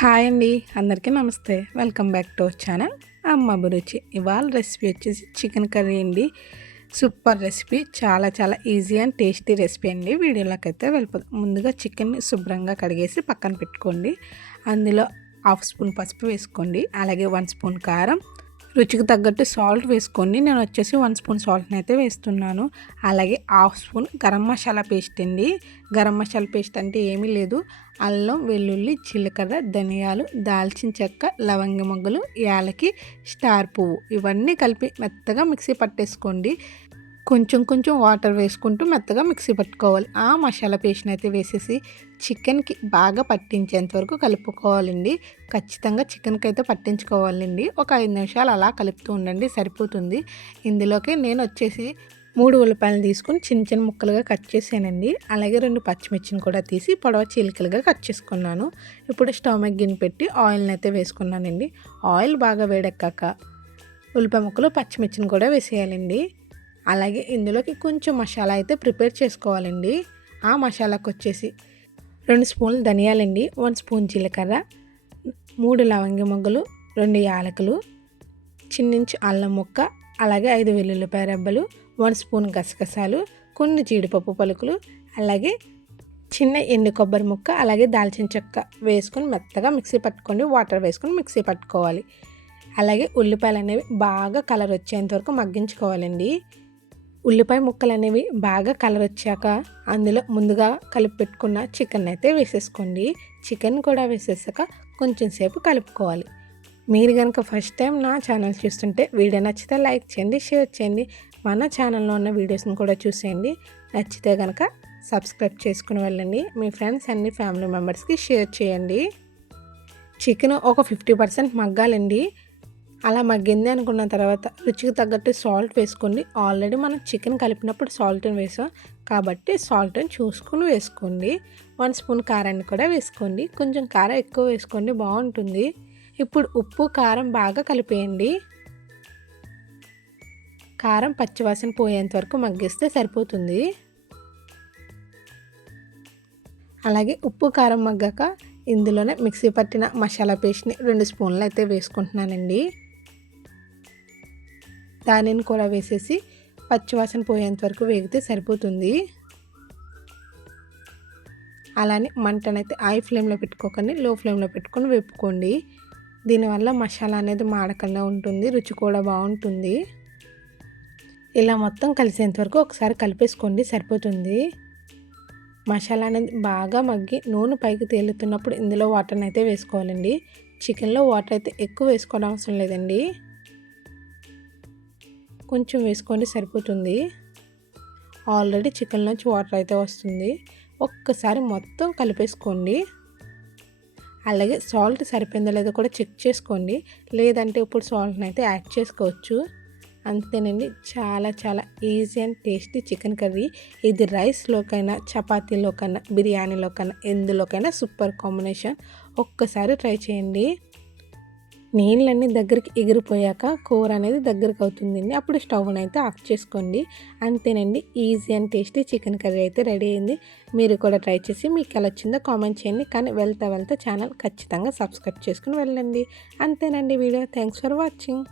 Hi అండి, అందరికీ నమస్తే. Welcome back to our channel అమ్మ అభిరుచి. ఇవాళ రెసిపీ వచ్చేసి చికెన్ కర్రీ అండి. సూపర్ రెసిపీ, చాలా చాలా ఈజీ అండ్ టేస్టీ రెసిపీ అండి. వీడియోలోకి అయితే వెళ్ళిపోతాం. ముందుగా చికెన్ని శుభ్రంగా కడిగేసి పక్కన పెట్టుకోండి. అందులో 1/2 స్పూన్ పసుపు వేసుకోండి. అలాగే 1 స్పూన్ కారం, రుచికి తగ్గట్టు సాల్ట్ వేసుకోండి. నేను వచ్చేసి 1 స్పూన్ సాల్ట్ని అయితే వేస్తున్నాను. అలాగే 1/2 స్పూన్ గరం మసాలా పేస్ట్ అండి. గరం మసాలా పేస్ట్ అంటే ఏమీ లేదు, అల్లం, వెల్లుల్లి, జీలకర్ర, ధనియాలు, దాల్చిన చెక్క, లవంగ మొగ్గలు, యాలకి, స్టార్ పువ్వు ఇవన్నీ కలిపి మెత్తగా మిక్సీ పట్టేసుకోండి. కొంచెం కొంచెం వాటర్ వేసుకుంటూ మెత్తగా మిక్సీ పట్టుకోవాలి. ఆ మసాలా పేస్ట్ని అయితే వేసేసి చికెన్కి బాగా పట్టించేంత వరకు కలుపుకోవాలండి. ఖచ్చితంగా చికెన్కి అయితే పట్టించుకోవాలండి. ఒక 5 నిమిషాలు అలా కలుపుతూ ఉండండి, సరిపోతుంది. ఇందులోకి నేను వచ్చేసి 3 ఉల్లిపాయలు తీసుకుని చిన్న చిన్న ముక్కలుగా కట్ చేసానండి. అలాగే 2 పచ్చిమిర్చిని కూడా తీసి పొడవ చీలికలుగా కట్ చేసుకున్నాను. ఇప్పుడు స్టవ్ మీద గిన్నె పెట్టి ఆయిల్ని అయితే వేసుకున్నానండి. ఆయిల్ బాగా వేడెక్కాక ఉల్లిపాయ ముక్కలు, పచ్చిమిర్చిని కూడా వేసేయాలండి. అలాగే ఇందులోకి కొంచెం మసాలా అయితే ప్రిపేర్ చేసుకోవాలండి. ఆ మసాలాకు వచ్చేసి 2 స్పూన్లు ధనియాలండి, 1 స్పూన్ జీలకర్ర, 3 లవంగ మొగ్గలు, 2 యాలకులు, చిన్నించి అల్లం ముక్క, అలాగే 5 వెల్లుల్లిపాయ రెబ్బలు, 1 స్పూన్ గసగసాలు, కొన్ని జీడిపప్పు పలుకులు, అలాగే చిన్న ఎండు కొబ్బరి ముక్క, అలాగే దాల్చిన చెక్క వేసుకొని మెత్తగా మిక్సీ పట్టుకోండి. వాటర్ వేసుకొని మిక్సీ పట్టుకోవాలి. అలాగే ఉల్లిపాయలు అనేవి బాగా కలర్ వచ్చేంత వరకు మగ్గించుకోవాలండి. ఉల్లిపాయ ముక్కలు అనేవి బాగా కలర్ వచ్చాక అందులో ముందుగా కలిపి పెట్టుకున్న చికెన్ అయితే వేసేసుకోండి. చికెన్ కూడా వేసేసాక కొంచెం సేపు కలుపుకోవాలి. మీరు కనుక ఫస్ట్ టైం నా ఛానల్ చూస్తుంటే వీడియో నచ్చితే లైక్ చేయండి, షేర్ చేయండి. మన ఛానల్లో ఉన్న వీడియోస్ని కూడా చూసేయండి. నచ్చితే కనుక సబ్స్క్రైబ్ చేసుకుని వెళ్ళండి. మీ ఫ్రెండ్స్ అండ్ ఫ్యామిలీ మెంబర్స్కి షేర్ చేయండి. చికెన్ ఒక 50% మగ్గాలండి. అలా మగ్గింది అనుకున్న తర్వాత రుచికి తగ్గట్టు సాల్ట్ వేసుకోండి. ఆల్రెడీ మనం చికెన్ కలిపినప్పుడు సాల్ట్ని వేసాం కాబట్టి సాల్ట్ని చూసుకుని వేసుకోండి. 1 స్పూన్ కారాన్ని కూడా వేసుకోండి. కొంచెం కారం ఎక్కువ వేసుకోండి, బాగుంటుంది. ఇప్పుడు ఉప్పు, కారం బాగా కలిపేయండి. కారం పచ్చివాసన పోయేంత వరకు మగ్గిస్తే సరిపోతుంది. అలాగే ఉప్పు, కారం మగ్గాక ఇందులోనే మిక్సీ పట్టిన మసాలా పేస్ట్ని 2 స్పూన్లు అయితే వేసుకుంటున్నానండి. దానిని కూడా వేసేసి పచ్చివాసన పోయేంత వరకు వేగితే సరిపోతుంది. అలానే మంటనైతే హై ఫ్లేమ్లో పెట్టుకోకండి, లో ఫ్లేమ్లో పెట్టుకొని వేపుకోండి. దీనివల్ల మసాలా అనేది మాడకుండా ఉంటుంది, రుచి కూడా బాగుంటుంది. ఇలా మొత్తం కలిసేంత వరకు ఒకసారి కలిపేసుకోండి, సరిపోతుంది. మసాలా అనేది బాగా మగ్గి నూనె పైకి తేలుతున్నప్పుడు ఇందులో వాటర్ని అయితే వేసుకోవాలండి. చికెన్లో వాటర్ అయితే ఎక్కువ వేసుకోవడం అవసరం లేదండి, కొంచెం వేసుకోండి సరిపోతుంది. ఆల్రెడీ చికెన్లోంచి వాటర్ అయితే వస్తుంది. ఒక్కసారి మొత్తం కలిపేసుకోండి. అలాగే సాల్ట్ సరిపోయిందో లేదో కూడా చెక్ చేసుకోండి. లేదంటే ఇప్పుడు సాల్ట్ని అయితే యాడ్ చేసుకోవచ్చు. అంతేనండి, చాలా చాలా easy and tasty chicken curry. ఇది రైస్లోకైనా, చపాతీలోకైనా, బిర్యానీలోకైనా, ఎందులోకైనా సూపర్ కాంబినేషన్. ఒక్కసారి ట్రై చేయండి. నీళ్ళన్నీ దగ్గరికి ఎగిరిపోయాక కూర అనేది దగ్గరికి అవుతుందండి. అప్పుడు స్టవ్ని అయితే ఆఫ్ చేసుకోండి. అంతేనండి, easy and tasty chicken curry అయితే రెడీ అయింది. మీరు కూడా ట్రై చేసి మీకు ఎలా వచ్చిందో కామెంట్ చేయండి. కానీ వెళ్తా ఛానల్ ఖచ్చితంగా సబ్స్క్రైబ్ చేసుకుని వెళ్ళండి. అంతేనండి వీడియో. Thanks for watching.